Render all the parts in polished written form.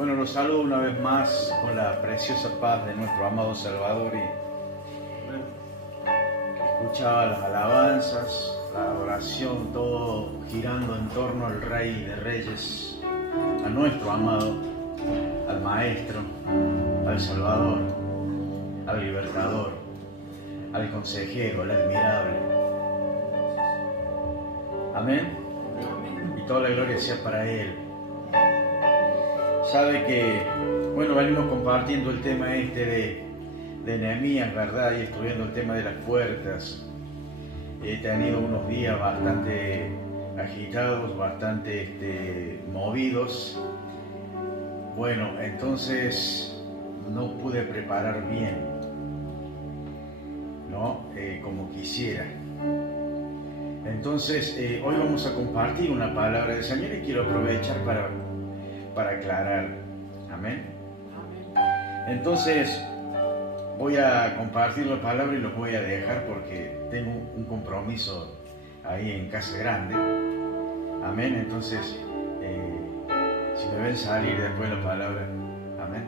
Bueno, los saludo una vez más con la preciosa paz de nuestro amado Salvador y escuchaba las alabanzas, la adoración, todo girando en torno al Rey de Reyes, a nuestro amado, al Maestro, al Salvador, al Libertador, al Consejero, al Admirable. Amén. Y toda la gloria sea para Él. Sabe que, bueno, venimos compartiendo el tema de Nehemías, ¿verdad? Y estudiando el tema de las puertas. He tenido unos días bastante agitados, bastante movidos. Bueno, entonces no pude preparar bien, ¿no? Como quisiera. Entonces, hoy vamos a compartir una palabra del Señor y quiero aprovechar para aclarar. Amén. Entonces, voy a compartir la palabra y los voy a dejar porque tengo un compromiso ahí en Casa Grande. Amén. Entonces, si me ven salir después la palabra, amén.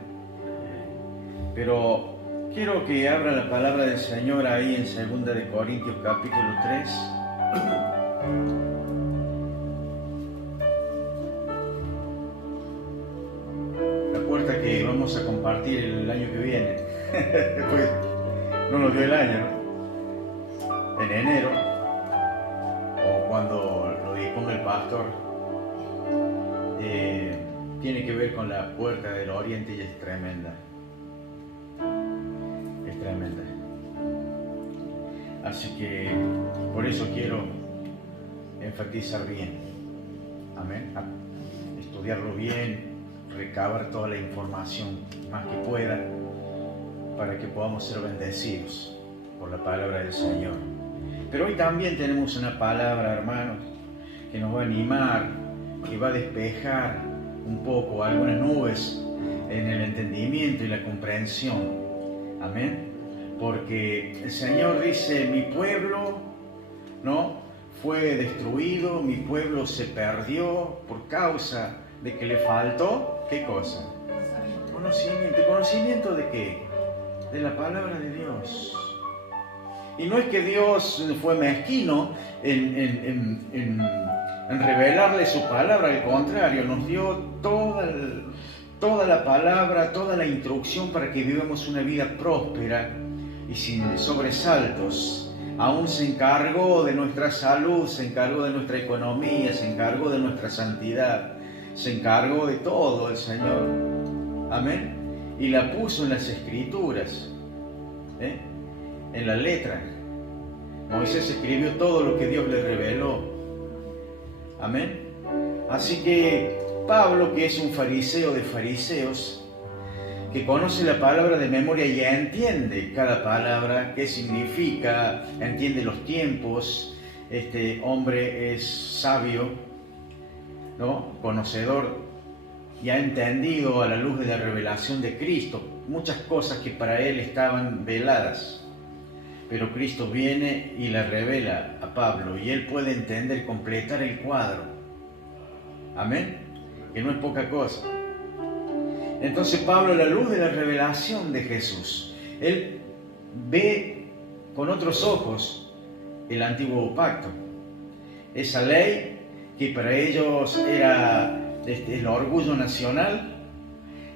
Pero quiero que abra la palabra del Señor ahí en 2 de Corintios capítulo 3. La puerta que vamos a compartir el año que viene. Pues no nos dio el año, ¿no? En enero, o cuando lo disponga el pastor, tiene que ver con la puerta del oriente y es tremenda. Es tremenda. Así que por eso quiero enfatizar bien. Amén. Estudiarlo bien, recabar toda la información más que pueda para que podamos ser bendecidos por la palabra del Señor. Pero hoy también tenemos una palabra, hermanos, que nos va a animar, que va a despejar un poco algunas nubes en el entendimiento y la comprensión. Amén. Porque el Señor dice, mi pueblo, ¿no?, fue destruido, mi pueblo se perdió por causa de que le faltó, ¿qué cosa? Conocimiento. ¿Conocimiento de qué? De la palabra de Dios. Y no es que Dios fue mezquino en revelarle su palabra, al contrario, nos dio toda la palabra, toda la instrucción para que vivamos una vida próspera y sin sobresaltos. Aún se encargó de nuestra salud, se encargó de nuestra economía, se encargó de nuestra santidad, se encargó de todo el Señor. Amén. Y la puso en las Escrituras, en la letra. Moisés escribió todo lo que Dios le reveló. Amén. Así que Pablo, que es un fariseo de fariseos, que conoce la palabra de memoria y entiende cada palabra, qué significa, entiende los tiempos. Este hombre es sabio, ¿no?, conocedor, y ha entendido a la luz de la revelación de Cristo muchas cosas que para él estaban veladas. Pero Cristo viene y la revela a Pablo y él puede entender, completar el cuadro. Amén. Que no es poca cosa. Entonces Pablo, a la luz de la revelación de Jesús, él ve con otros ojos el antiguo pacto. Esa ley que para ellos era el orgullo nacional,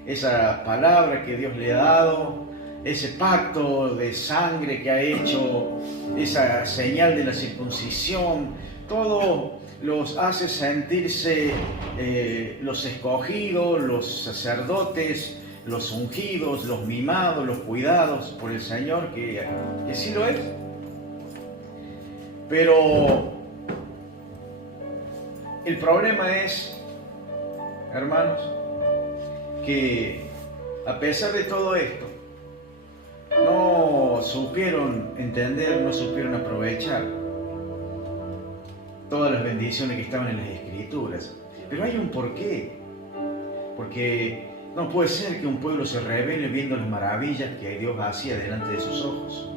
esa palabra que Dios le ha dado, ese pacto de sangre que ha hecho, esa señal de la circuncisión, todo los hace sentirse los escogidos, los sacerdotes, los ungidos, los mimados, los cuidados por el Señor, que sí lo es. Pero el problema es, hermanos, que a pesar de todo esto, no supieron entender, no supieron aprovechar todas las bendiciones que estaban en las Escrituras. Pero hay un porqué. Porque no puede ser que un pueblo se rebele viendo las maravillas que Dios hacía delante de sus ojos.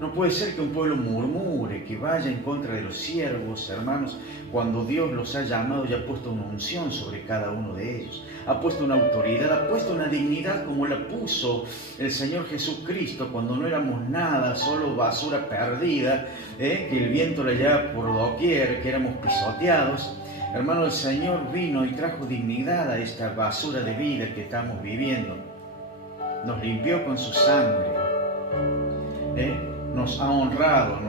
No puede ser que un pueblo murmure, que vaya en contra de los siervos, hermanos, cuando Dios los ha llamado y ha puesto una unción sobre cada uno de ellos. Ha puesto una autoridad, ha puesto una dignidad como la puso el Señor Jesucristo cuando no éramos nada, solo basura perdida, que el viento la llevaba por doquier, que éramos pisoteados. Hermano, el Señor vino y trajo dignidad a esta basura de vida que estamos viviendo. Nos limpió con su sangre. Nos ha honrado,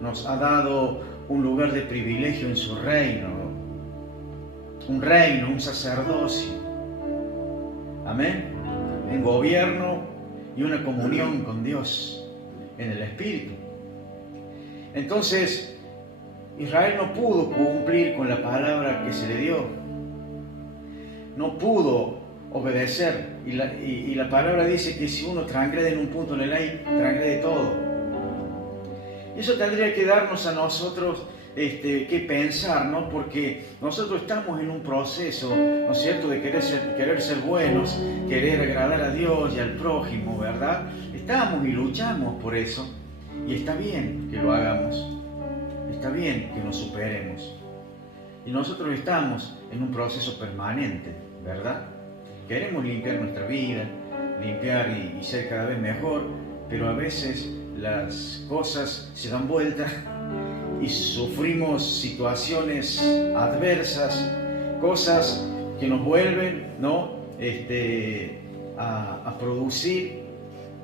nos ha dado un lugar de privilegio en su reino, un reino, un sacerdocio, amén, un gobierno y una comunión con Dios en el Espíritu. Entonces, Israel no pudo cumplir con la palabra que se le dio, no pudo obedecer, y la palabra dice que si uno transgrede en un punto de la ley, transgrede todo. Eso tendría que darnos a nosotros que pensar, ¿no? Porque nosotros estamos en un proceso, ¿no es cierto?, de querer ser buenos, querer agradar a Dios y al prójimo, ¿verdad? Estamos y luchamos por eso, y está bien que lo hagamos, está bien que nos superemos. Y nosotros estamos en un proceso permanente, ¿verdad? Queremos limpiar nuestra vida, limpiar y ser cada vez mejor, pero a veces las cosas se dan vuelta y sufrimos situaciones adversas, cosas que nos vuelven, ¿no?, a producir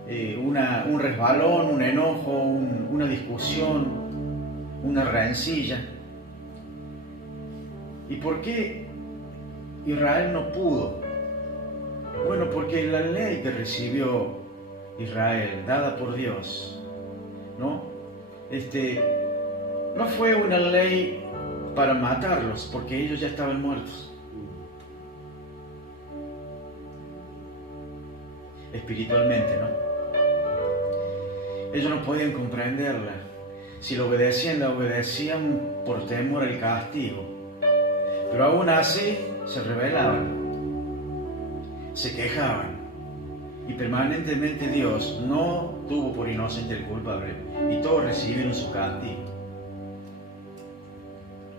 un resbalón, un enojo, una discusión, una rencilla. ¿Y por qué Israel no pudo? Bueno, porque la ley que recibió Israel, dada por Dios, ¿no? No fue una ley para matarlos, porque ellos ya estaban muertos. Espiritualmente, ¿no? Ellos no podían comprenderla. Si la obedecían por temor al castigo. Pero aún así se rebelaban, se quejaban. Y permanentemente Dios no tuvo por inocente el culpable, y todos recibieron su castigo.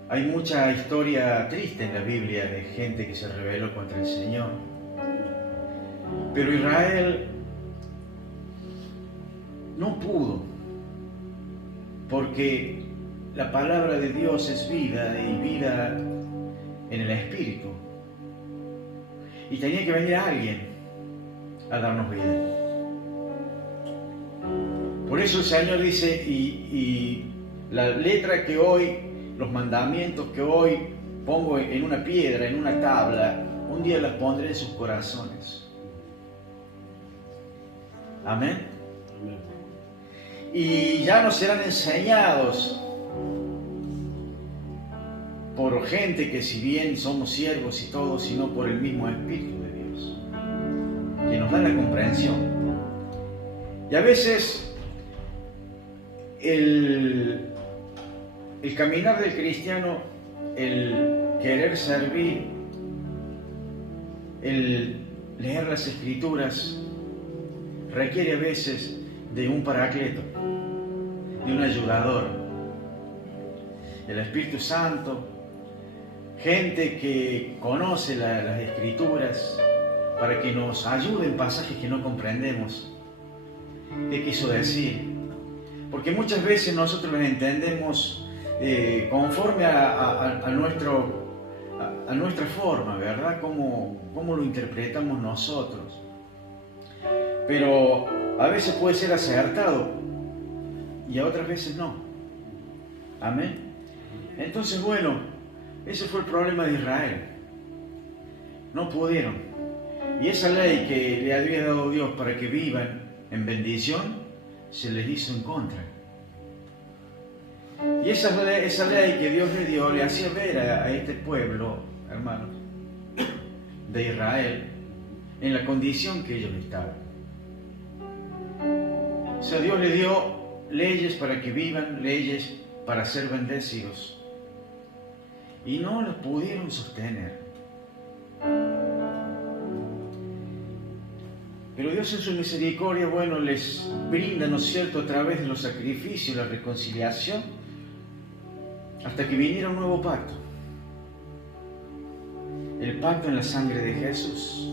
Hay mucha historia triste en la Biblia de gente que se rebeló contra el Señor. Pero Israel no pudo, porque la palabra de Dios es vida, y vida en el Espíritu. Y tenía que venir alguien a darnos vida. Por eso el Señor dice, y la letra que hoy, los mandamientos que hoy pongo en una piedra, en una tabla, un día las pondré en sus corazones. Amén. Y ya no serán enseñados por gente que, si bien somos siervos y todo, sino por el mismo Espíritu de Dios, que nos da la comprensión. Y a veces el caminar del cristiano, el querer servir, el leer las Escrituras, requiere a veces de un paracleto, de un ayudador, el Espíritu Santo, gente que conoce las Escrituras, para que nos ayude en pasajes que no comprendemos. ¿Qué quiso decir? Porque muchas veces nosotros los entendemos conforme a nuestra forma, ¿verdad? Cómo lo interpretamos nosotros. Pero a veces puede ser acertado y a otras veces no. Amén. Entonces, bueno, ese fue el problema de Israel. No pudieron. Y esa ley que le había dado Dios para que vivan en bendición, se les hizo en contra. Y esa ley que Dios le dio, le hacía ver a este pueblo, hermanos, de Israel, en la condición que ellos estaban. O sea, Dios le dio leyes para que vivan, leyes para ser bendecidos. Y no las pudieron sostener. Pero Dios en su misericordia, bueno, les brinda, ¿no es cierto?, a través de los sacrificios, la reconciliación, hasta que viniera un nuevo pacto. El pacto en la sangre de Jesús.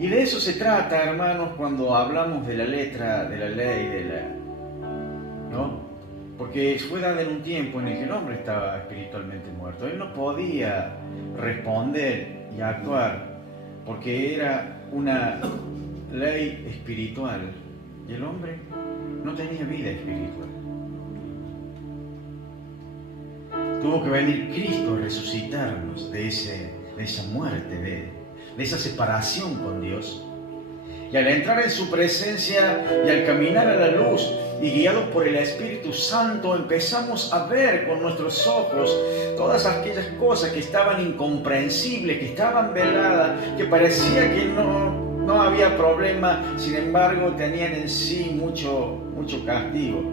Y de eso se trata, hermanos, cuando hablamos de la letra, de la ley, ¿no? Porque fue dada en un tiempo en el que el hombre estaba espiritualmente muerto. Él no podía responder y actuar porque era una ley espiritual y el hombre no tenía vida espiritual. Tuvo que venir Cristo a resucitarnos de esa muerte, de esa separación con Dios. Y al entrar en su presencia y al caminar a la luz y guiados por el Espíritu Santo, empezamos a ver con nuestros ojos todas aquellas cosas que estaban incomprensibles, que estaban veladas, que parecía que no había problema, sin embargo tenían en sí mucho castigo.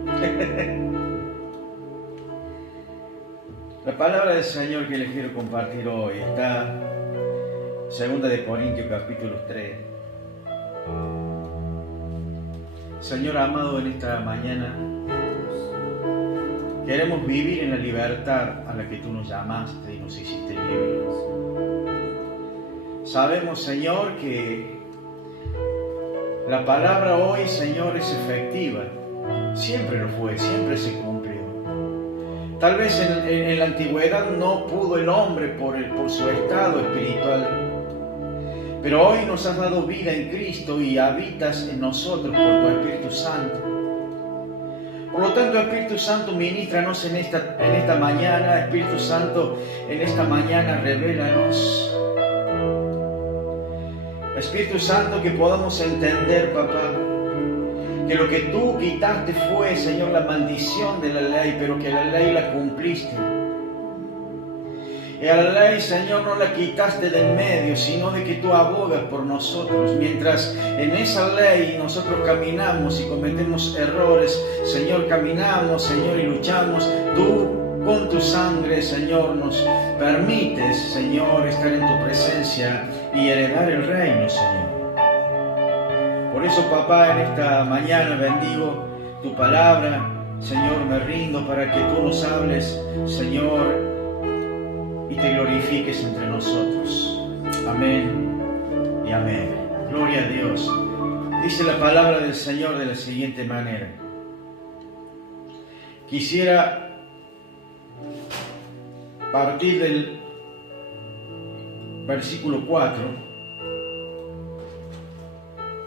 La palabra del Señor que les quiero compartir hoy está en 2 Corintios capítulo 3. Señor amado, en esta mañana queremos vivir en la libertad a la que tú nos llamaste y nos hiciste libres. Sabemos, Señor, que la palabra hoy, Señor, es efectiva. Siempre lo fue, siempre se cumplió. Tal vez en la antigüedad no pudo el hombre por su estado espiritual. Pero hoy nos has dado vida en Cristo y habitas en nosotros por tu Espíritu Santo. Por lo tanto, Espíritu Santo, ministranos en esta mañana. Espíritu Santo, en esta mañana, revélanos. Espíritu Santo, que podamos entender, papá, que lo que tú quitaste fue, Señor, la maldición de la ley, pero que la ley la cumpliste. Y a la ley, Señor, no la quitaste del medio, sino de que tú abogas por nosotros. Mientras en esa ley nosotros caminamos y cometemos errores, Señor, caminamos, Señor, y luchamos, tú con tu sangre, Señor, nos permites, Señor, estar en tu presencia y heredar el reino, Señor. Por eso, papá, en esta mañana bendigo tu palabra, Señor, me rindo para que tú nos hables, Señor, y te glorifiques entre nosotros. Amén y amén. Gloria a Dios. Dice la palabra del Señor de la siguiente manera. Quisiera partir del versículo 4.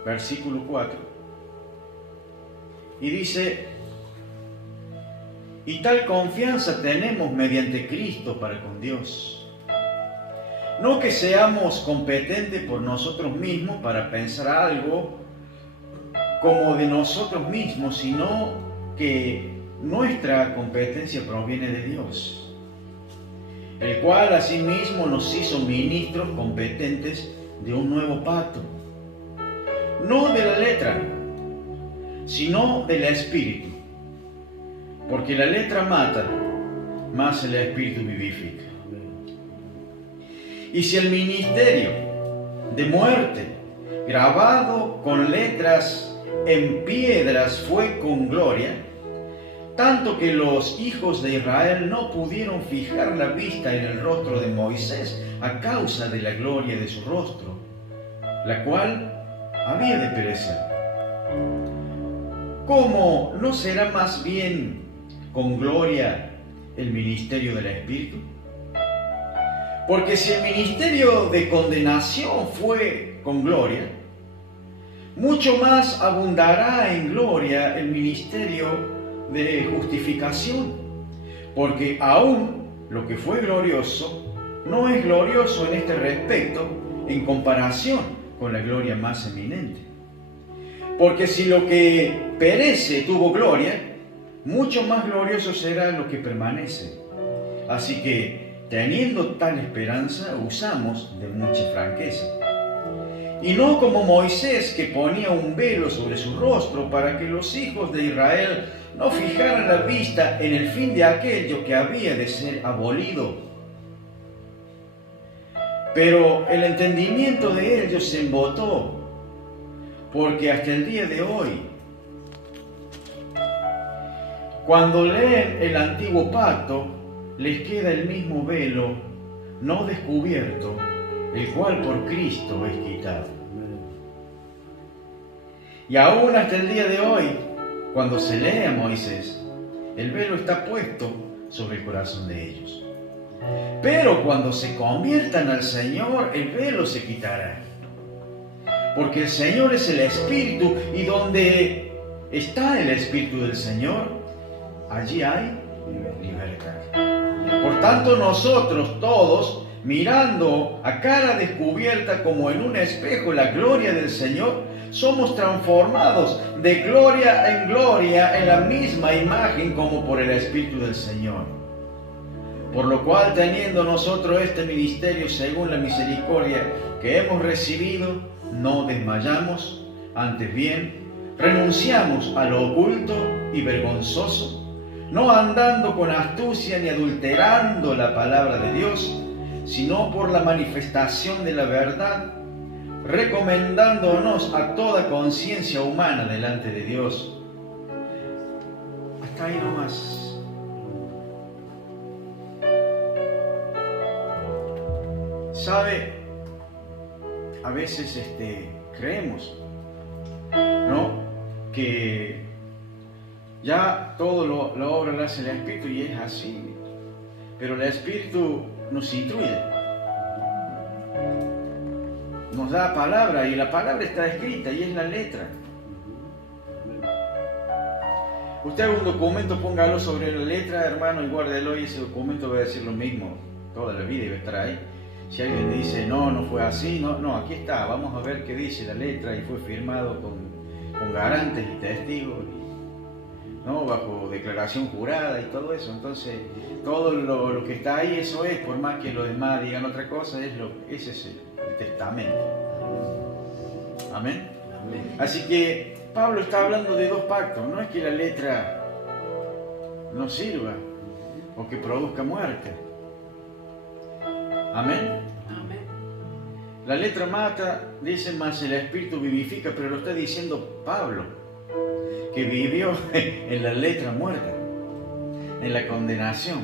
Versículo 4. Y dice: y tal confianza tenemos mediante Cristo para con Dios. No que seamos competentes por nosotros mismos para pensar algo como de nosotros mismos, sino que nuestra competencia proviene de Dios, el cual asimismo nos hizo ministros competentes de un nuevo pacto, no de la letra, sino del Espíritu. Porque la letra mata, mas el Espíritu vivifica. Y si el ministerio de muerte, grabado con letras en piedras, fue con gloria, tanto que los hijos de Israel no pudieron fijar la vista en el rostro de Moisés a causa de la gloria de su rostro, la cual había de perecer. ¿Cómo no será más bien con gloria el ministerio del Espíritu? Porque si el ministerio de condenación fue con gloria, mucho más abundará en gloria el ministerio de justificación. Porque aún lo que fue glorioso no es glorioso en este respecto en comparación con la gloria más eminente. Porque si lo que perece tuvo gloria, mucho más glorioso será lo que permanece. Así que, teniendo tal esperanza, usamos de mucha franqueza. Y no como Moisés, que ponía un velo sobre su rostro para que los hijos de Israel no fijaran la vista en el fin de aquello que había de ser abolido. Pero el entendimiento de ellos se embotó, Porque hasta el día de hoy, cuando leen el Antiguo Pacto, les queda el mismo velo no descubierto, el cual por Cristo es quitado. Y aún hasta el día de hoy, cuando se lee a Moisés, el velo está puesto sobre el corazón de ellos. Pero cuando se conviertan al Señor, el velo se quitará. Porque el Señor es el Espíritu, y donde está el Espíritu del Señor, allí hay libertad. Por tanto, nosotros todos, mirando a cara descubierta como en un espejo la gloria del Señor, somos transformados de gloria en gloria en la misma imagen como por el Espíritu del Señor. Por lo cual, teniendo nosotros este ministerio según la misericordia que hemos recibido, no desmayamos, antes bien, renunciamos a lo oculto y vergonzoso, no andando con astucia ni adulterando la palabra de Dios, sino por la manifestación de la verdad, recomendándonos a toda conciencia humana delante de Dios. Hasta ahí nomás. ¿Sabe? A veces creemos, ¿no?, que ya todo lo obra lo hace el Espíritu, y es así. Pero el Espíritu nos instruye, nos da palabra, y la palabra está escrita y es la letra. Usted haga un documento, póngalo sobre la letra, hermano, y guárdelo, y ese documento va a decir lo mismo toda la vida y va a estar ahí. Si alguien dice, no fue así, no, aquí está, vamos a ver qué dice la letra, y fue firmado con garantes y testigos, ¿no?, bajo declaración jurada y todo eso. Entonces, todo lo que está ahí, eso es, por más que los demás digan otra cosa, ese es el testamento. Amén. Amén. Así que Pablo está hablando de dos pactos. No es que la letra no sirva o que produzca muerte. Amén. Amén. La letra mata, dice, más el Espíritu vivifica, pero lo está diciendo Pablo, que vivió en la letra muerta, en la condenación.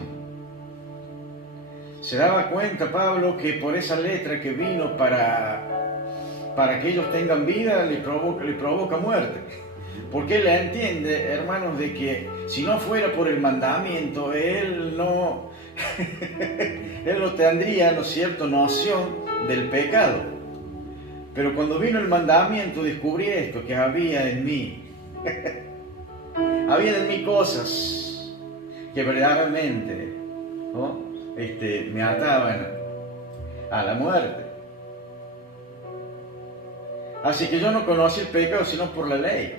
Se daba cuenta Pablo que por esa letra que vino para que ellos tengan vida, le provoca muerte. Porque él entiende, hermanos, de que si no fuera por el mandamiento, él no tendría, ¿no es cierto?, noción del pecado. Pero cuando vino el mandamiento, descubrí esto, que había en mí cosas que verdaderamente, ¿no?, me ataban a la muerte. Así que yo no conocí el pecado sino por la ley.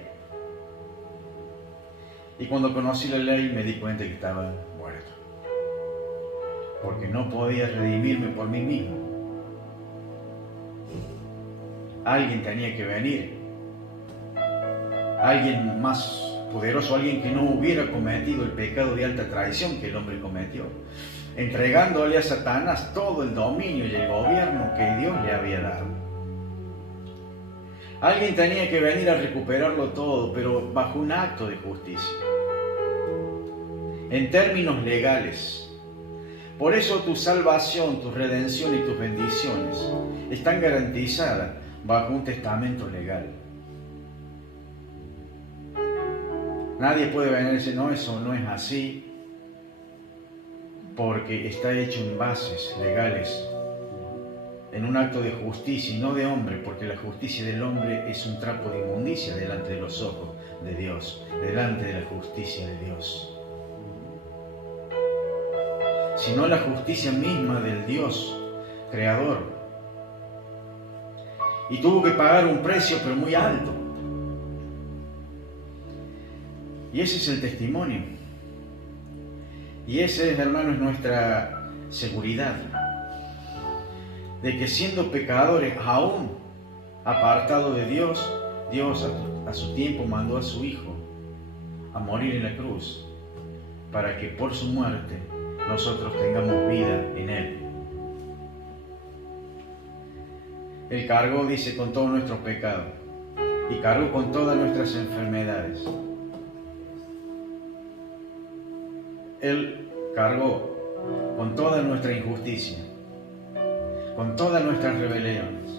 Y cuando conocí la ley me di cuenta que estaba muerto, porque no podía redimirme por mí mismo. Alguien tenía que venir, alguien más poderoso, alguien que no hubiera cometido el pecado de alta traición que el hombre cometió, entregándole a Satanás todo el dominio y el gobierno que Dios le había dado. Alguien tenía que venir a recuperarlo todo, pero bajo un acto de justicia, en términos legales. Por eso tu salvación, tu redención y tus bendiciones están garantizadas bajo un testamento legal. Nadie puede venir y decir, no, eso no es así, porque está hecho en bases legales, en un acto de justicia y no de hombre, porque la justicia del hombre es un trapo de inmundicia delante de los ojos de Dios, delante de la justicia de Dios. Sino la justicia misma del Dios creador. Y tuvo que pagar un precio, pero muy alto. Y ese es el testimonio. Y ese, hermanos, es nuestra seguridad. De que siendo pecadores, aún apartados de Dios, Dios a su tiempo mandó a su Hijo a morir en la cruz, para que por su muerte nosotros tengamos vida en Él. Él cargó, dice, con todos nuestros pecados. y cargó con todas nuestras enfermedades. Él cargó con toda nuestra injusticia, con todas nuestras rebeliones,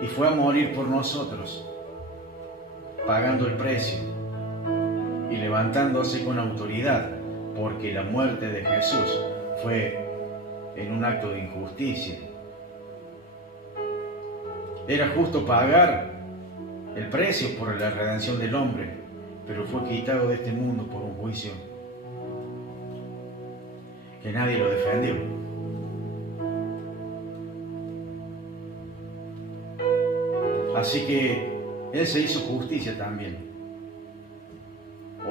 y fue a morir por nosotros, pagando el precio y levantándose con autoridad, porque la muerte de Jesús fue en un acto de injusticia. Era justo pagar el precio por la redención del hombre, pero fue quitado de este mundo por un juicio que nadie lo defendió. Así que Él se hizo justicia también,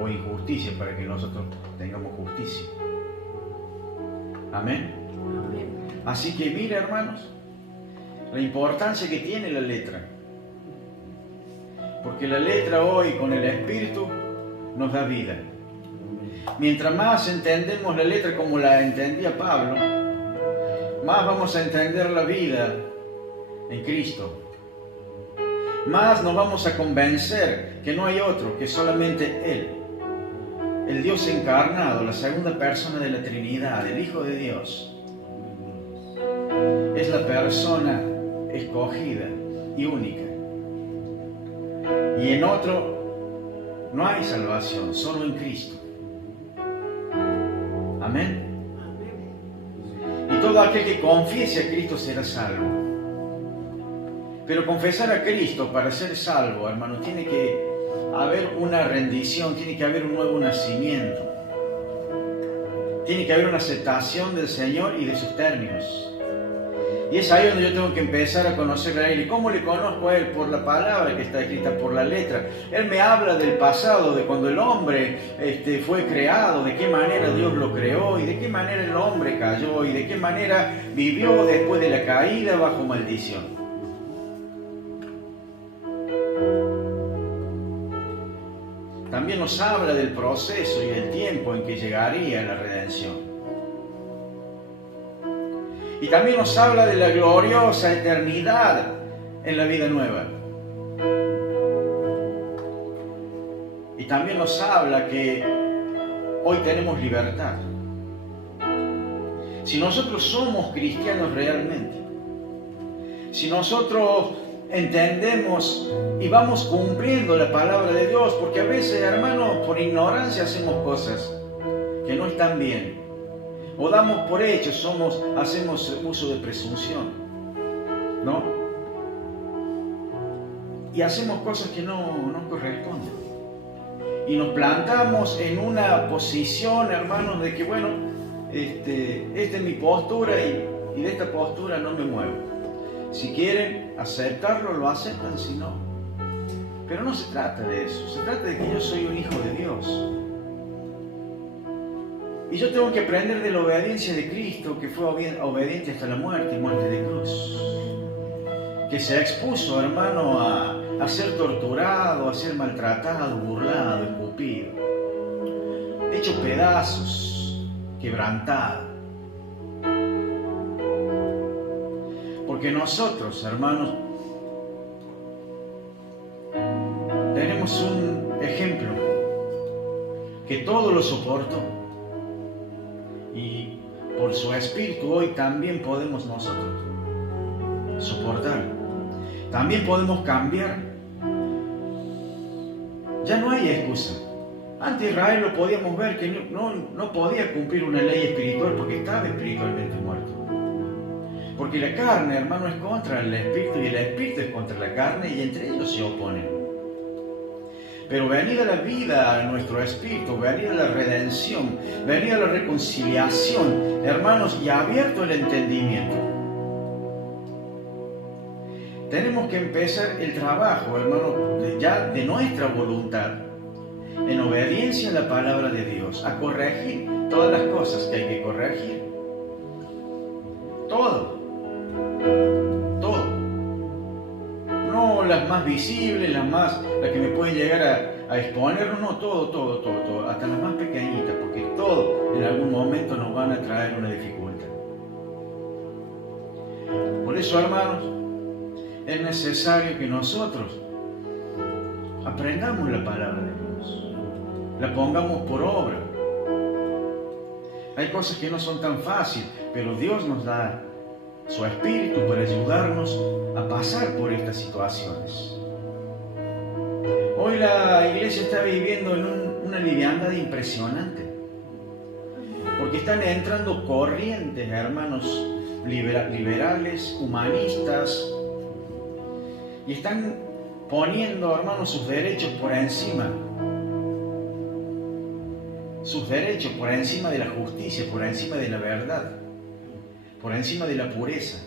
o injusticia, para que nosotros tengamos justicia. Amén. Así que mira, hermanos, la importancia que tiene la letra. Porque la letra hoy con el Espíritu nos da vida. Mientras más entendemos la letra como la entendía Pablo, más vamos a entender la vida en Cristo. Más nos vamos a convencer que no hay otro, que solamente Él. El Dios encarnado, la segunda persona de la Trinidad, el Hijo de Dios, es la persona escogida y única. Y en otro no hay salvación, solo en Cristo. Amén. Y todo aquel que confiese a Cristo será salvo. Pero confesar a Cristo para ser salvo, hermano, tiene que haber una rendición, tiene que haber un nuevo nacimiento. Tiene que haber una aceptación del Señor y de sus términos. Y es ahí donde yo tengo que empezar a conocerle a Él. ¿Y cómo le conozco a Él? Por la palabra que está escrita, por la letra. Él me habla del pasado, de cuando el hombre fue creado, de qué manera Dios lo creó, y de qué manera el hombre cayó, y de qué manera vivió después de la caída bajo maldición. También nos habla del proceso y del tiempo en que llegaría la redención. Y también nos habla de la gloriosa eternidad en la vida nueva. Y también nos habla que hoy tenemos libertad. Si nosotros somos cristianos realmente, si nosotros entendemos y vamos cumpliendo la palabra de Dios, porque a veces, hermanos, por ignorancia hacemos cosas que no están bien, o damos por hecho, hacemos uso de presunción, ¿no? Y hacemos cosas que no corresponden. Y nos plantamos en una posición, hermanos, de que, bueno, esta es mi postura y de esta postura no me muevo. Si quieren aceptarlo, lo aceptan, si no. Pero no se trata de eso, se trata de que yo soy un hijo de Dios. Y yo tengo que aprender de la obediencia de Cristo, que fue obediente hasta la muerte y muerte de cruz. Que se expuso, hermano, a ser torturado, a ser maltratado, burlado, escupido, hecho pedazos, quebrantado. Porque nosotros, hermanos, tenemos un ejemplo que todo lo soportó. Y por su Espíritu hoy también podemos nosotros soportar. También podemos cambiar. Ya no hay excusa. Antes Israel lo podíamos ver que no podía cumplir una ley espiritual porque estaba espiritualmente muerto. Porque la carne, hermano, es contra el Espíritu y el Espíritu es contra la carne y entre ellos se oponen. Pero venida la vida a nuestro espíritu, venida la redención, venida la reconciliación, hermanos, y abierto el entendimiento, tenemos que empezar el trabajo, hermano, ya de nuestra voluntad, en obediencia a la palabra de Dios, a corregir todas las cosas que hay que corregir. Todo. No las más visibles, las que me pueden llegar a exponer, no, todo, hasta las más pequeñitas, porque todo en algún momento nos van a traer una dificultad. Por eso, hermanos, es necesario que nosotros aprendamos la palabra de Dios, la pongamos por obra. Hay cosas que no son tan fáciles, pero Dios nos da su Espíritu para ayudarnos a pasar por estas situaciones. Hoy la iglesia está viviendo en una liviandad impresionante, porque están entrando corrientes, hermanos, liberales, humanistas, y están poniendo, hermanos, sus derechos por encima. Sus derechos por encima de la justicia, por encima de la verdad, por encima de la pureza,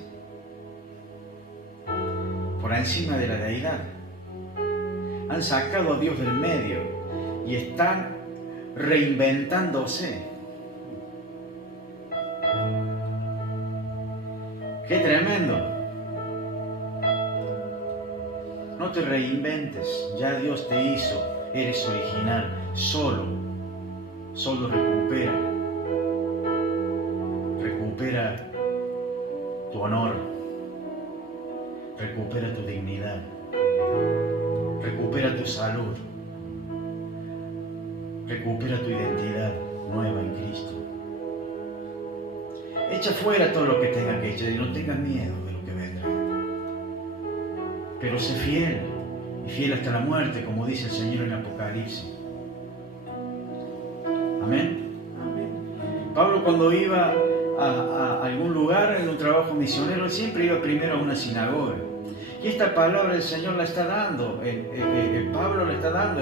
por encima de la deidad. Han sacado a Dios del medio y están reinventándose. ¡Qué tremendo! No te reinventes, ya Dios te hizo, eres original, solo recupera tu honor, recupera tu dignidad, recupera tu salud, recupera tu identidad nueva en Cristo. Echa fuera todo lo que tenga que echar y no tengas miedo de lo que vendrá. Pero sé fiel, y fiel hasta la muerte, como dice el Señor en Apocalipsis. Amén. Amén. Pablo, cuando iba a algún lugar en un trabajo misionero, siempre iba primero a una sinagoga. Y esta palabra el Señor la está dando, Pablo la está dando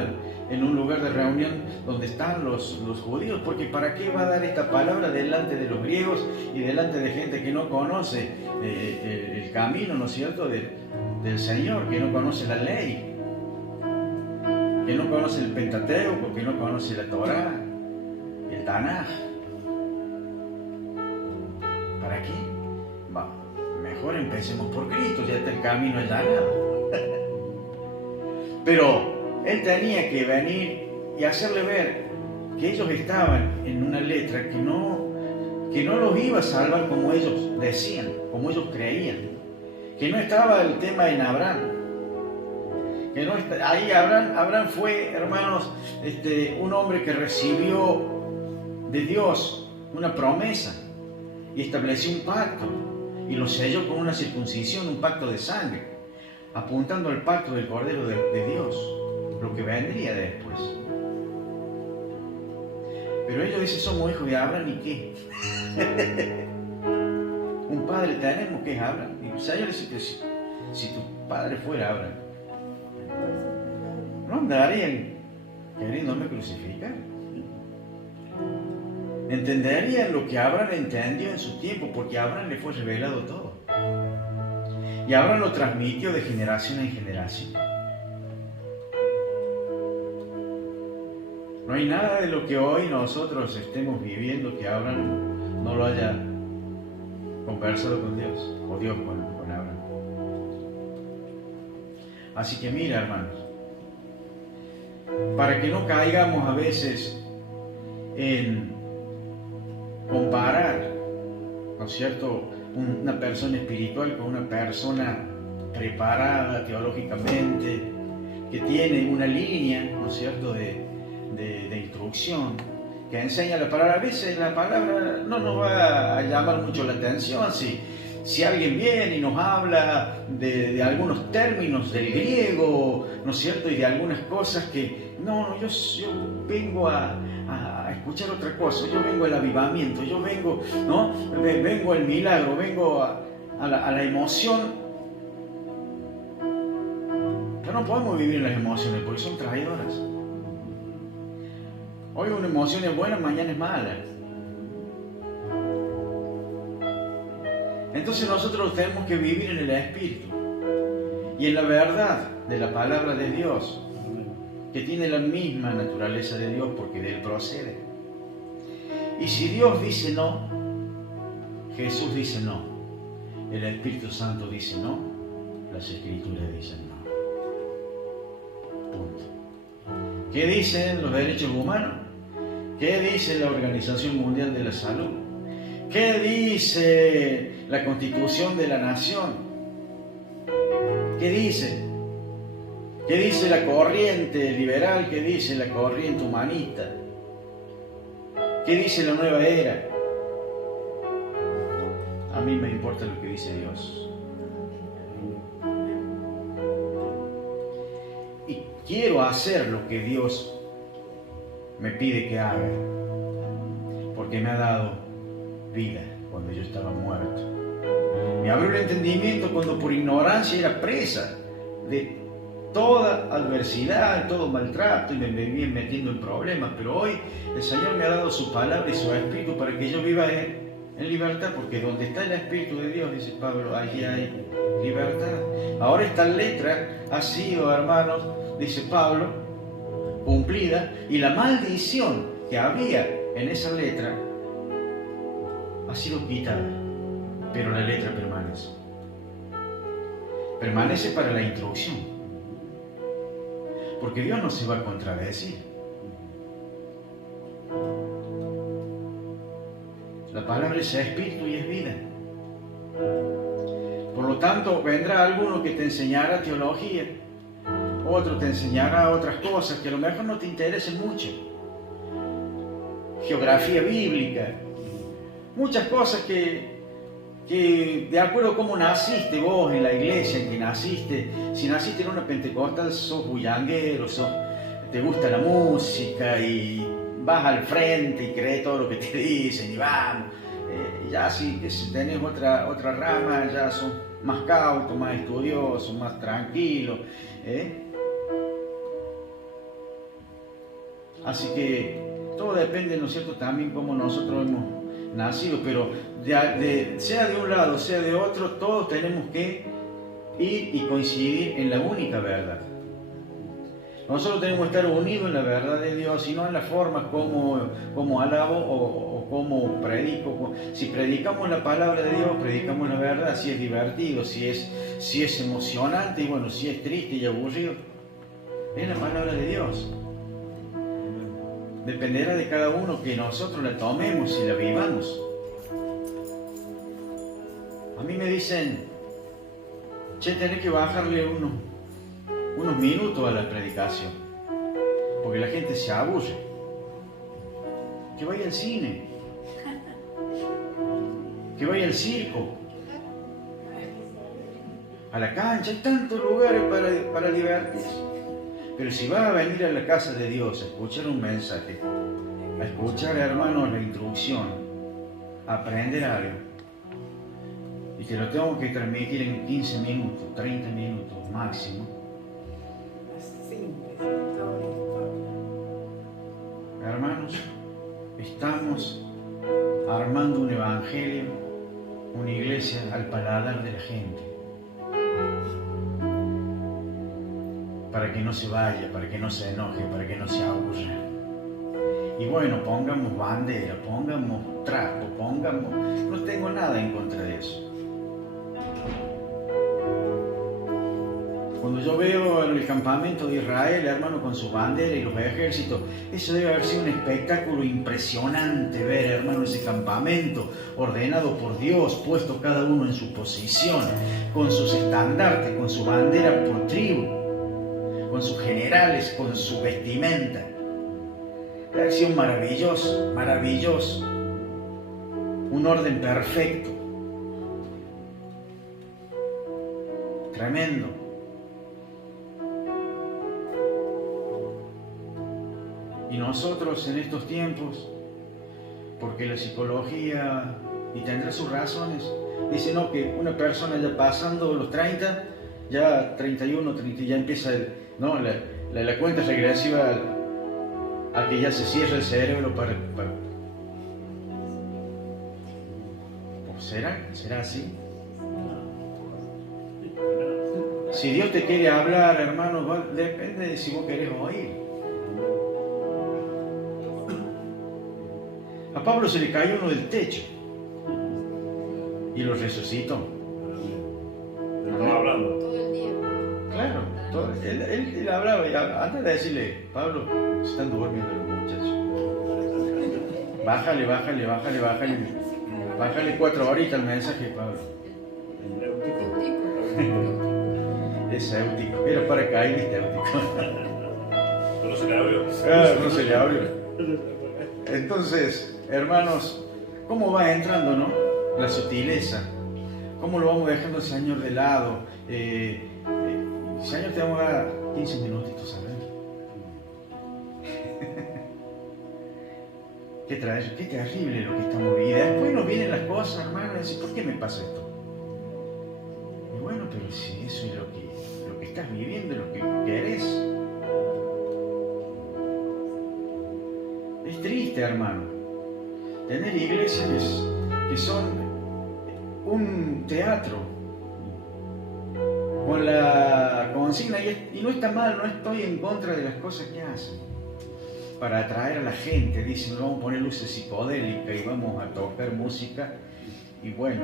en un lugar de reunión donde están los judíos, porque ¿para qué va a dar esta palabra delante de los griegos y delante de gente que no conoce el camino, ¿no es cierto?, del Señor, que no conoce la ley, que no conoce el Pentateuco, que no conoce la Torá, el Tanaj? ¿Para qué? Mejor empecemos por Cristo, ya está el camino allanado. Pero él tenía que venir y hacerle ver que ellos estaban en una letra que no los iba a salvar como ellos decían, como ellos creían, que no estaba el tema en Abraham, que no está, ahí Abraham fue, hermanos, un hombre que recibió de Dios una promesa y estableció un pacto y lo selló con una circuncisión, un pacto de sangre, apuntando al pacto del Cordero de Dios, lo que vendría después. Pero ellos dicen, somos hijos de Abraham, ¿y qué? Un padre tenemos que es Abraham. Y Isaías dice que si tu padre fuera Abraham, no andarían queriéndome crucificar. Entenderían lo que Abraham entendió en su tiempo, porque a Abraham le fue revelado todo. Y Abraham lo transmitió de generación en generación. No hay nada de lo que hoy nosotros estemos viviendo que Abraham no lo haya conversado con Dios, o Dios con Abraham. Así que mira, hermanos, para que no caigamos a veces en comparar, ¿no es cierto?, una persona espiritual con una persona preparada teológicamente, que tiene una línea, ¿no es cierto?, de instrucción, que enseña la palabra. A veces la palabra no nos va a llamar mucho la atención si alguien viene y nos habla de algunos términos del griego, ¿no es cierto?, y de algunas cosas que yo vengo a escuchar otra cosa, yo vengo al avivamiento, yo vengo, ¿no?, vengo al milagro, vengo a la emoción. Pero no podemos vivir en las emociones porque son traidoras. Hoy una emoción es buena, mañana es mala. Entonces nosotros tenemos que vivir en el Espíritu y en la verdad de la palabra de Dios, que tiene la misma naturaleza de Dios porque de Él procede. Y si Dios dice no, Jesús dice no, el Espíritu Santo dice no, las Escrituras dicen no. Punto. ¿Qué dicen los derechos humanos? ¿Qué dice la Organización Mundial de la Salud? ¿Qué dice la Constitución de la Nación? ¿Qué dice? ¿Qué dice la corriente liberal? ¿Qué dice la corriente humanista? ¿Qué dice la nueva era? A mí me importa lo que dice Dios. Y quiero hacer lo que Dios me pide que haga, porque me ha dado vida cuando yo estaba muerto. Me abrió el entendimiento cuando por ignorancia era presa de toda adversidad, todo maltrato, y me vivía metiendo en problemas. Pero hoy el Señor me ha dado su palabra y su Espíritu para que yo viva en libertad, porque donde está el Espíritu de Dios, dice Pablo, allí hay libertad. Ahora esta letra ha sido, hermanos, dice Pablo, cumplida, y la maldición que había en esa letra ha sido quitada, pero la letra permanece. Permanece para la instrucción, porque Dios no se va a contradecir. La palabra es espíritu y es vida. Por lo tanto, vendrá alguno que te enseñará teología, otro te enseñará otras cosas que a lo mejor no te interesen mucho. Geografía bíblica, muchas cosas que de acuerdo a cómo naciste vos en la iglesia en que naciste, si naciste en una pentecostal sos bullanguero, te gusta la música y vas al frente y crees todo lo que te dicen y vamos. Ya si tenés otra rama, ya son más cautos, más estudiosos, más tranquilos. Así que todo depende, ¿no es cierto?, también cómo nosotros hemos nacido, pero sea de un lado, sea de otro, todos tenemos que ir y coincidir en la única verdad. Nosotros tenemos que estar unidos en la verdad de Dios y no en las formas como alabo o como predico. Si predicamos la palabra de Dios, predicamos la verdad, si es divertido, si es emocionante y bueno, si es triste y aburrido, es la palabra de Dios. Dependerá de cada uno que nosotros la tomemos y la vivamos. A mí me dicen, tenés que bajarle unos minutos a la predicación, porque la gente se aburre. Que vaya al cine, que vaya al circo, a la cancha, hay tantos lugares para divertirse. Pero si vas a venir a la casa de Dios a escuchar un mensaje, a escuchar, hermanos, la instrucción, a aprender algo, y que lo tengo que transmitir en 15 minutos, 30 minutos máximo, hermanos, estamos armando un evangelio, una iglesia al paladar de la gente, para que no se vaya, para que no se enoje, para que no se aburra. Y bueno, pongamos bandera, pongamos trapo, no tengo nada en contra de eso. Cuando yo veo el campamento de Israel, hermano, con su bandera y los ejércitos, eso debe haber sido un espectáculo impresionante ver, hermano, ese campamento ordenado por Dios, puesto cada uno en su posición, con sus estandartes, con su bandera por tribu, con sus generales, con su vestimenta. Debe haber sido maravilloso, maravilloso, un orden perfecto, tremendo. Y nosotros en estos tiempos, porque la psicología, y tendrá sus razones, dice no, que una persona ya pasando los 30, ya 31, 30, ya empieza la cuenta regresiva a que ya se cierra el cerebro para... ¿Será así? Si Dios te quiere hablar, hermano, depende de si vos querés oír. A Pablo se le cayó uno del techo y lo resucitó. No hablando. Todo el día. Claro, él hablaba y antes de decirle, Pablo, se están durmiendo los muchachos. Bájale 4 horitas el mensaje, Pablo. paracaidistéutico. Era paracaidistéutico. Pero no se le abrió. No se le abrió. Entonces, hermanos, ¿cómo va entrando, no? La sutileza. ¿Cómo lo vamos dejando el Señor de lado? Señor, te vamos a dar 15 minutitos, ¿sabes? Qué terrible lo que estamos viviendo. Después nos vienen las cosas, hermano, y decir, ¿por qué me pasa esto? Y bueno, pero si eso es lo que estás viviendo, lo que querés. Es triste, hermano, tener iglesias que son un teatro con la consigna, y no está mal, no estoy en contra de las cosas que hacen, para atraer a la gente. Dicen, vamos a poner luces psicodélicas y vamos a tocar música, y bueno,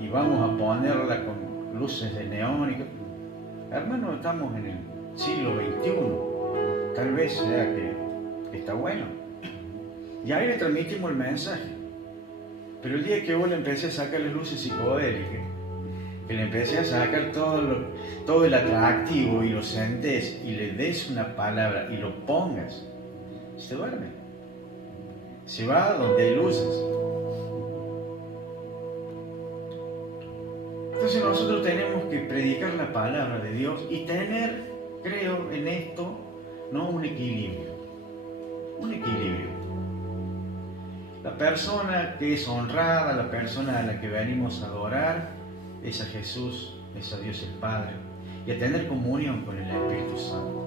y vamos a ponerla con luces de neón. Hermano, estamos en el siglo XXI, tal vez sea que está bueno, y ahí le transmitimos el mensaje. Pero el día que vos le empecé a sacar las luces psicodélicas, que le empecé a sacar todo el atractivo y lo sentés y le des una palabra y lo pongas, se duerme, se va donde hay luces. Entonces nosotros tenemos que predicar la palabra de Dios y tener, creo en esto, ¿no? Un equilibrio. La persona que es honrada, la persona a la que venimos a adorar, es a Jesús, es a Dios el Padre, y a tener comunión con el Espíritu Santo.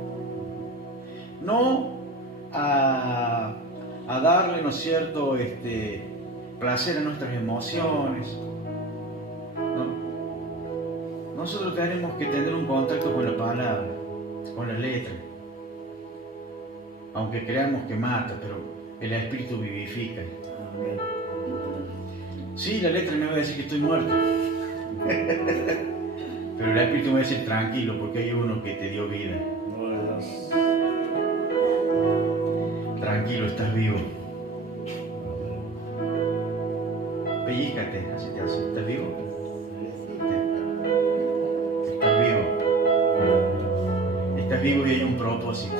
No a darle, ¿no es cierto?, placer a nuestras emociones. No. Nosotros tenemos que tener un contacto con la palabra, con la letra. Aunque creamos que mata, pero el Espíritu vivifica. Sí, la letra me va a decir que estoy muerto. Pero el Espíritu me va a decir tranquilo, porque hay uno que te dio vida. Tranquilo, estás vivo. Pellícate, así te hace. ¿Estás vivo? Estás vivo. Estás vivo y hay un propósito.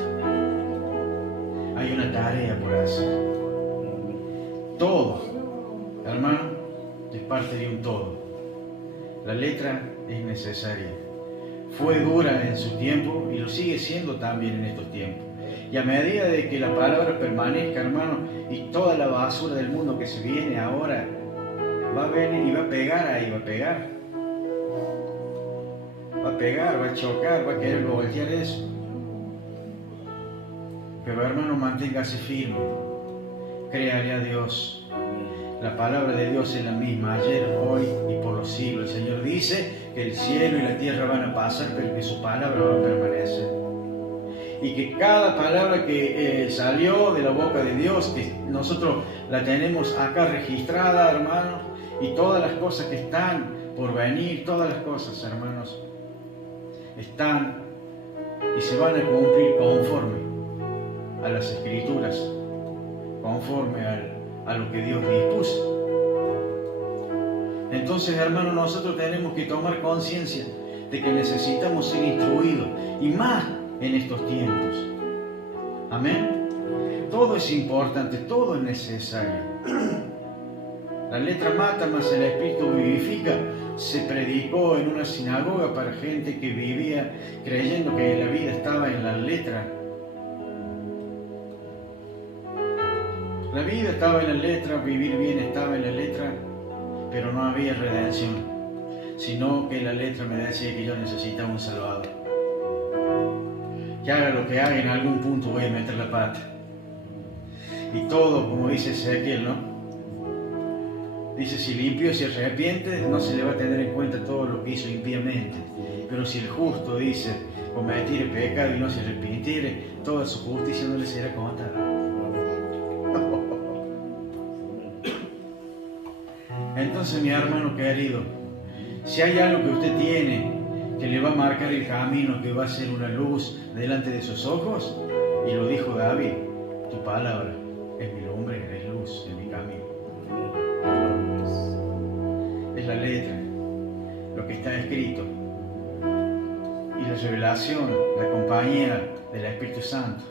Hay una tarea por hacer. Todo, hermano, es parte de un todo. La letra es necesaria. Fue dura en su tiempo y lo sigue siendo también en estos tiempos. Y a medida de que la palabra permanezca, hermano, y toda la basura del mundo que se viene ahora va a venir y va a pegar ahí, va a pegar. Va a pegar, va a chocar, va a querer voltear eso. Pero hermano, manténgase firme. Créale a Dios. La palabra de Dios es la misma ayer, hoy y por los siglos. El Señor dice que el cielo y la tierra van a pasar, pero que su palabra va a permanecer. Y que cada palabra que salió de la boca de Dios, que nosotros la tenemos acá registrada, hermanos, y todas las cosas que están por venir, todas las cosas, hermanos, están y se van a cumplir conforme a las Escrituras, conforme a lo que Dios dispuso. Entonces, hermanos, nosotros tenemos que tomar conciencia de que necesitamos ser instruidos, y más en estos tiempos. Amén. Todo es importante, todo es necesario. La letra mata, mas el Espíritu vivifica. Se predicó en una sinagoga para gente que vivía creyendo que la vida estaba en la letra. La vida estaba en la letra, vivir bien estaba en la letra, pero no había redención, sino que la letra me decía que yo necesitaba un Salvador. Que haga lo que haga, en algún punto voy a meter la pata. Y todo, como dice Ezequiel, ¿no? Dice, si el impío se arrepiente, no se le va a tener en cuenta todo lo que hizo impíamente. Pero si el justo, dice, cometiere pecado y no se arrepintiere, toda su justicia no le será contada. Entonces, mi hermano querido, si hay algo que usted tiene que le va a marcar el camino, que va a ser una luz delante de sus ojos, y lo dijo David, tu palabra es mi lumbre, es luz en mi camino. Es la letra, lo que está escrito. y la revelación, la compañía del Espíritu Santo.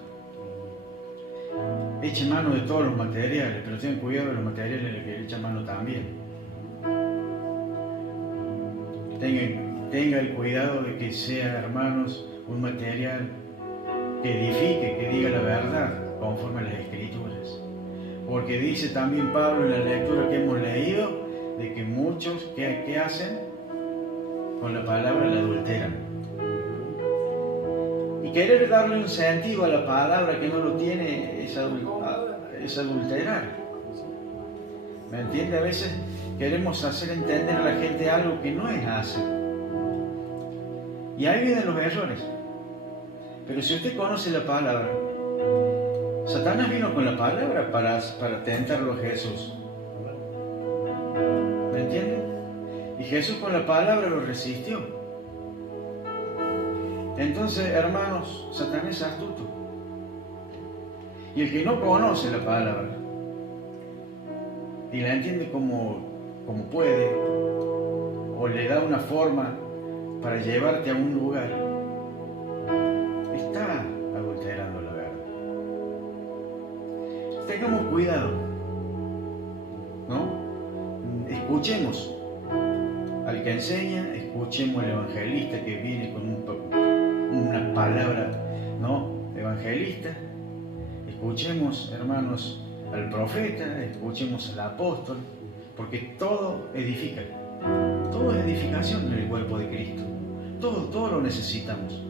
Eche mano de todos los materiales, pero tengan cuidado de los materiales en los que echa mano también. Tenga el cuidado de que sea, hermanos, un material que edifique, que diga la verdad, conforme a las Escrituras. Porque dice también Pablo en la lectura que hemos leído, de que muchos, ¿qué hacen? Con la palabra la adulteran. Y querer darle un sentido a la palabra que no lo tiene es adulterar. ¿Me entiende? A veces queremos hacer entender a la gente algo que no es hacer. Y ahí vienen los errores. Pero si usted conoce la palabra, Satanás vino con la palabra para tentarlo a Jesús. ¿Me entienden? Y Jesús con la palabra lo resistió. Entonces, hermanos, Satanás es astuto. Y el que no conoce la palabra y la entiende como puede, o le da una forma para llevarte a un lugar, está adulterando la verdad. Tengamos cuidado, ¿no? Escuchemos al que enseña, escuchemos al evangelista que viene con una palabra, ¿no? Evangelista. Escuchemos, hermanos, al profeta, escuchemos al apóstol, porque todo edifica. Todo es edificación en el cuerpo de Cristo. Todo lo necesitamos.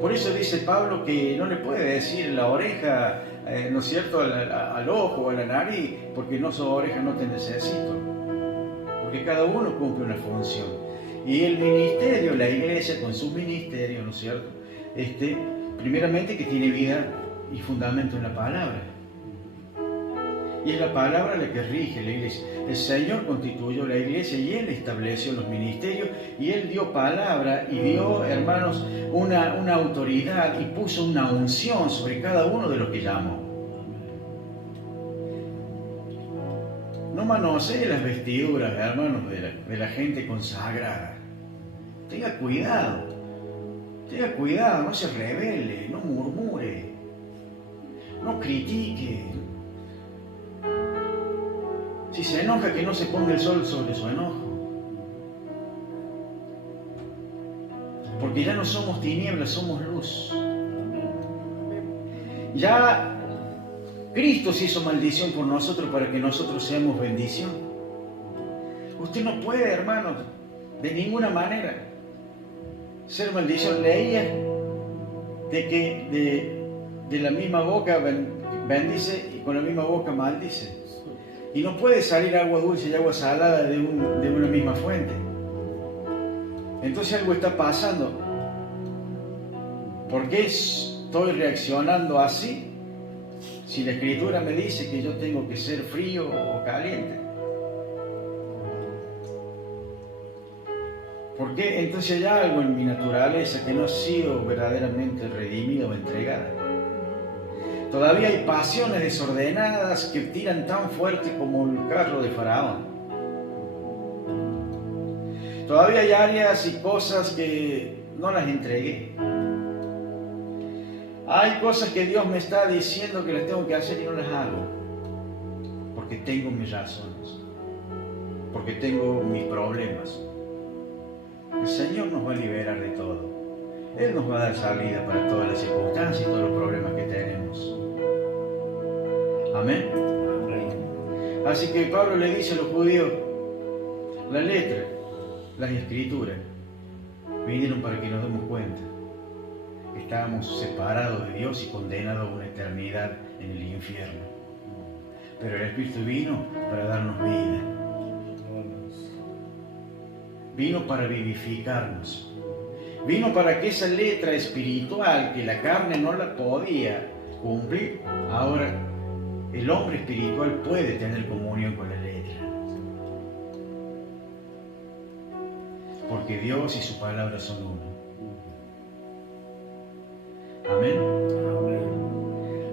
Por eso dice Pablo que no le puede decir la oreja, ¿no es cierto?, al ojo o a la nariz, porque no sos oreja, no te necesito. Porque cada uno cumple una función. Y el ministerio, la iglesia con su ministerio, ¿no es cierto?, primeramente que tiene vida y fundamento en la palabra. Y es la palabra la que rige la iglesia. El Señor constituyó la iglesia y Él estableció los ministerios y Él dio palabra y dio, hermanos, una autoridad y puso una unción sobre cada uno de los que llamó. No manosee las vestiduras, hermanos, de la gente consagrada. Tenga cuidado, no se rebele, no murmure, no critique. Si se enoja, que no se ponga el sol sobre su enojo. Porque ya no somos tinieblas, somos luz. Ya Cristo se hizo maldición por nosotros para que nosotros seamos bendición. Usted no puede, hermanos, de ninguna manera ser maldición. Leía de que de la misma boca bendice y con la misma boca maldice. Y no puede salir agua dulce y agua salada de una misma fuente. Entonces algo está pasando. ¿Por qué estoy reaccionando así? Si la Escritura me dice que yo tengo que ser frío o caliente. ¿Por qué entonces hay algo en mi naturaleza que no ha sido verdaderamente redimida o entregada? Todavía hay pasiones desordenadas que tiran tan fuerte como el carro de Faraón. Todavía hay áreas y cosas que no las entregué. Hay cosas que Dios me está diciendo que las tengo que hacer y no las hago. Porque tengo mis razones. Porque tengo mis problemas. El Señor nos va a liberar de todo. Él nos va a dar salida para todas las circunstancias y todos los problemas que tenemos. Amén. Así que Pablo le dice a los judíos, la letra, las escrituras, vinieron para que nos demos cuenta que estábamos separados de Dios y condenados a una eternidad en el infierno. Pero el Espíritu vino para darnos vida. Vino para vivificarnos. Vino para que esa letra espiritual que la carne no la podía cumplir, ahora el hombre espiritual puede tener comunión con la letra. Porque Dios y su palabra son uno. Amén.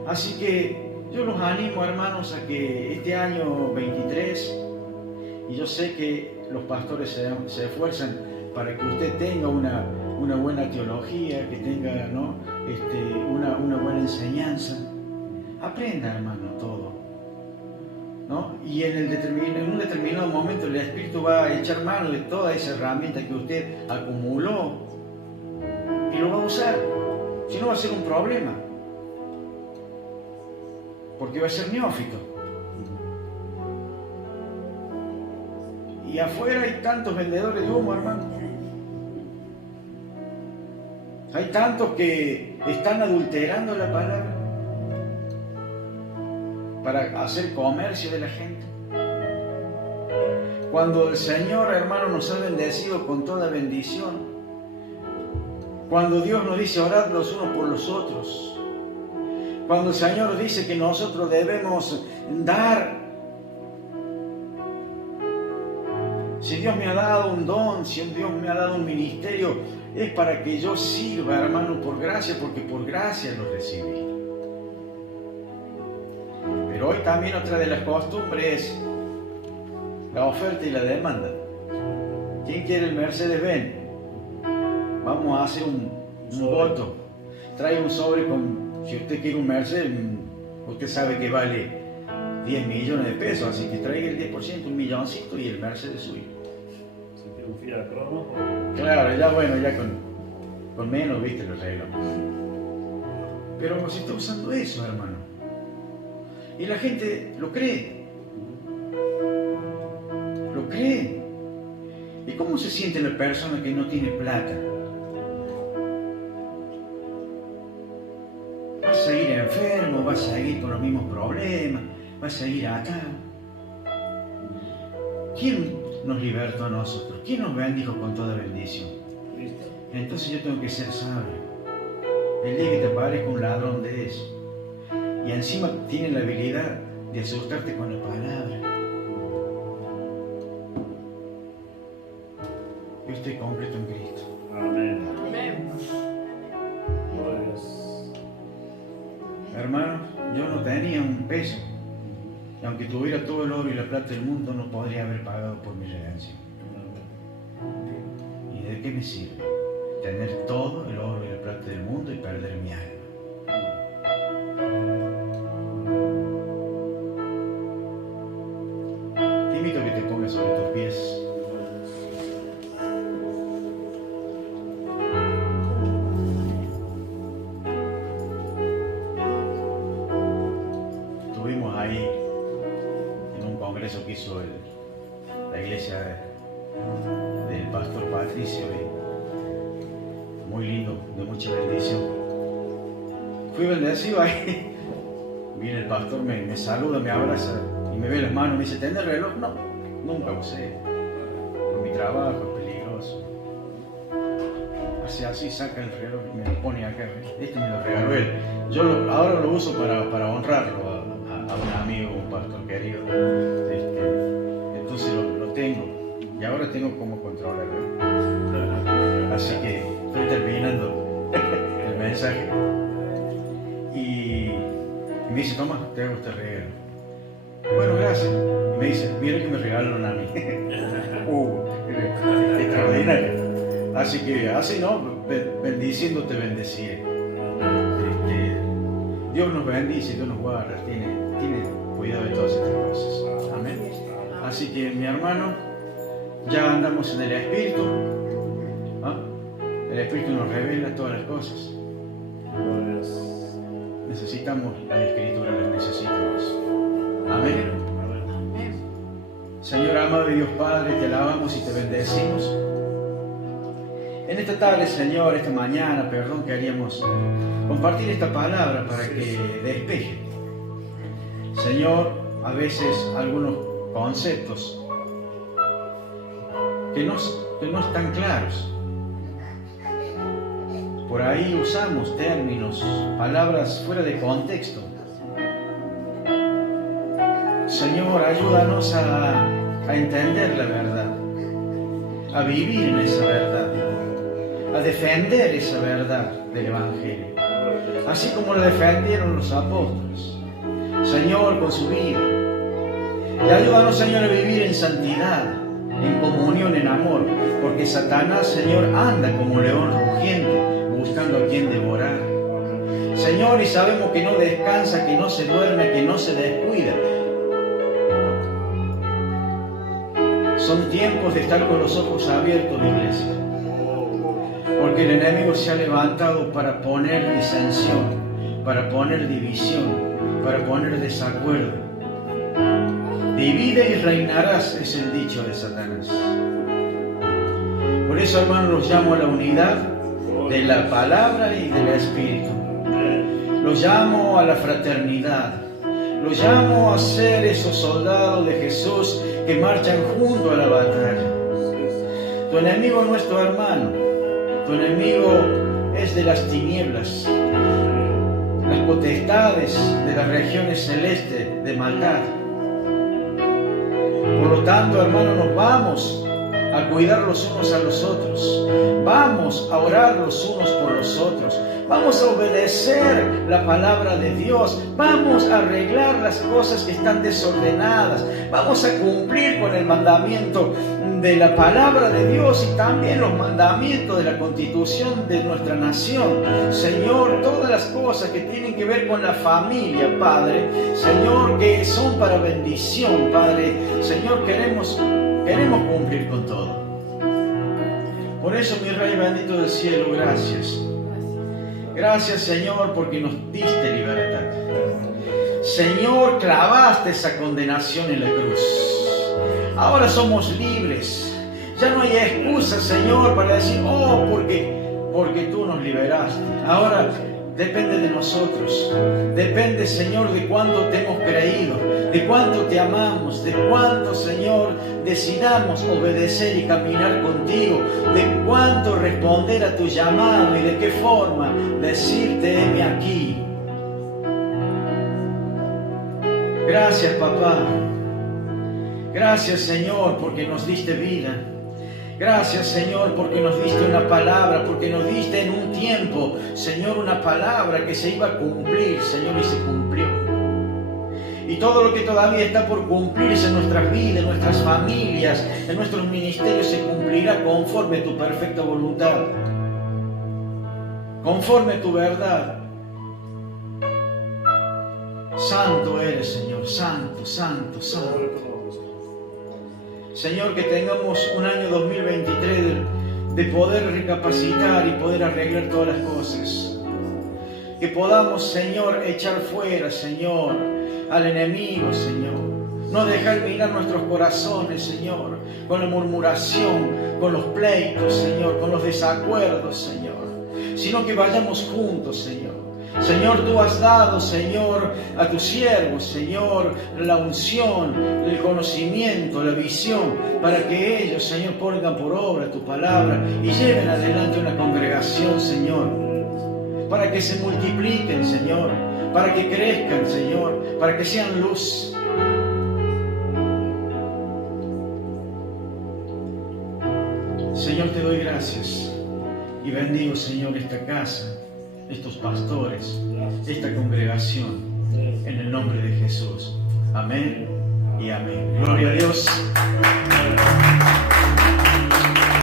Así que yo los animo, hermanos, a que este año 23, y yo sé que los pastores se esfuerzan para que usted tenga una una buena teología, que tenga, ¿no? una buena enseñanza. Aprenda, hermano, todo, ¿no? Y en un determinado momento el Espíritu va a echar mano de toda esa herramienta que usted acumuló y lo va a usar. Si no, va a ser un problema, porque va a ser neófito. Y afuera hay tantos vendedores de humo, hermano. Hay tantos que están adulterando la palabra para hacer comercio de la gente. Cuando el Señor, hermano, nos ha bendecido con toda bendición, cuando Dios nos dice orad los unos por los otros, cuando el Señor nos dice que nosotros debemos dar, si Dios me ha dado un don, si Dios me ha dado un ministerio, es para que yo sirva, hermano, por gracia, porque por gracia lo recibí. Pero hoy también otra de las costumbres es la oferta y la demanda. ¿Quién quiere el Mercedes-Benz? Vamos a hacer un voto. Trae un sobre con, si usted quiere un Mercedes, usted sabe que vale 10 millones de pesos, así que traiga el 10%, un milloncito y el Mercedes suyo. Si quiere un Fiat Crono. Claro, ya bueno, ya con menos, viste, los arreglos. Pero se está usando eso, hermano. Y la gente lo cree. Lo cree. ¿Y cómo se siente la persona que no tiene plata? Va a seguir enfermo, va a seguir con los mismos problemas, va a seguir acá. ¿Quién nos libertó a nosotros? ¿Quién nos bendijo con toda bendición? Entonces yo tengo que ser sabio. El día que te parezca un ladrón de eso, y encima tiene la habilidad de asustarte con la palabra, yo estoy completo en Cristo. Amén. Amén. Gloria a Dios. Hermano, yo no tenía un peso, y aunque tuviera todo el oro y la plata del mundo, no podría haber pagado por mi redención. ¿Y de qué me sirve tener todo el oro y la plata del mundo y perder mi alma? Te invito a que te pongas sobre tus pies. Estuvimos ahí en un congreso que hizo la iglesia del pastor Patricio, y muy lindo, de mucha bendición. Fui bendecido ahí. Viene el pastor, me saluda, me abraza y me ve las manos, me dice, ¿tenés reloj? No, nunca usé. Por mi trabajo es peligroso. Hace así, saca el reloj y me lo pone acá. Este me lo regaló él. Yo ahora lo uso para honrarlo a un amigo, un pastor querido. Entonces lo tengo. Y ahora tengo cómo controlarlo. Así que estoy terminando el mensaje. Y me dice, toma, te hago este regalo. Bueno, gracias. Y me dice, mira que me regalaron a mí. Extraordinario. Así que, así no, bendiciendo te bendeciré. Dios nos bendice, Dios nos guarda, tiene cuidado de todas estas cosas. Amén. Así que, mi hermano, ya andamos en el Espíritu. ¿Ah? El Espíritu nos revela todas las cosas. Gloria a Dios. Necesitamos la Escritura, las necesitamos. Amén. Amén. Señor amado y Dios Padre, te alabamos y te bendecimos. En esta tarde, Señor, esta mañana, perdón, queríamos compartir esta palabra para que despeje, Señor, a veces algunos conceptos que no están claros. Por ahí usamos términos, palabras fuera de contexto. Señor, ayúdanos a entender la verdad, a vivir en esa verdad, a defender esa verdad del Evangelio, así como la defendieron los apóstoles, Señor, con su vida. Y ayúdanos, Señor, a vivir en santidad, en comunión, en amor, porque Satanás, Señor, anda como león rugiente, buscando a quien devorar. Señor, y sabemos que no descansa, que no se duerme, que no se descuida. Son tiempos de estar con los ojos abiertos, iglesia, porque el enemigo se ha levantado para poner disensión, para poner división, para poner desacuerdo. Divide y reinarás, es el dicho de Satanás. Por eso, hermanos, los llamo a la unidad de la palabra y del Espíritu. Los llamo a la fraternidad. Los llamo a ser esos soldados de Jesús que marchan junto a la batalla. Tu enemigo no es tu hermano. Tu enemigo es de las tinieblas, las potestades de las regiones celestes de maldad. Por lo tanto, hermanos, nos vamos a cuidar los unos a los otros. Vamos a orar los unos por los otros. Vamos a obedecer la palabra de Dios. Vamos a arreglar las cosas que están desordenadas. Vamos a cumplir con el mandamiento de la palabra de Dios y también los mandamientos de la constitución de nuestra nación. Señor, todas las cosas que tienen que ver con la familia, Padre, Señor, que son para bendición, Padre, Señor, queremos cumplir con todo. Por eso, mi Rey bendito del cielo, gracias. Gracias, Señor, porque nos diste libertad. Señor, clavaste esa condenación en la cruz. Ahora somos libres. Ya no hay excusa, Señor, para decir, porque tú nos liberaste. Ahora depende de nosotros. Depende, Señor, de cuánto te hemos creído, de cuánto te amamos, de cuánto, Señor, decidamos obedecer y caminar contigo, de cuánto responder a tu llamado y de qué forma decirte, heme aquí. Gracias, papá. Gracias, Señor, porque nos diste vida. Gracias, Señor, porque nos diste una palabra, porque nos diste en un tiempo, Señor, una palabra que se iba a cumplir, Señor, y se cumplió. Y todo lo que todavía está por cumplirse en nuestras vidas, en nuestras familias, en nuestros ministerios, se cumplirá conforme a tu perfecta voluntad, conforme a tu verdad. Santo eres, Señor, santo, santo, santo. Señor, que tengamos un año 2023 de poder recapacitar y poder arreglar todas las cosas. Que podamos, Señor, echar fuera, Señor, al enemigo, Señor. No dejar mirar nuestros corazones, Señor, con la murmuración, con los pleitos, Señor, con los desacuerdos, Señor. Sino que vayamos juntos, Señor. Señor, tú has dado, Señor, a tus siervos, Señor, la unción, el conocimiento, la visión, para que ellos, Señor, pongan por obra tu palabra y lleven adelante una congregación, Señor, para que se multipliquen, Señor, para que crezcan, Señor, para que sean luz. Señor, te doy gracias y bendigo, Señor, esta casa, estos pastores, esta congregación, en el nombre de Jesús. Amén y amén. Gloria a Dios.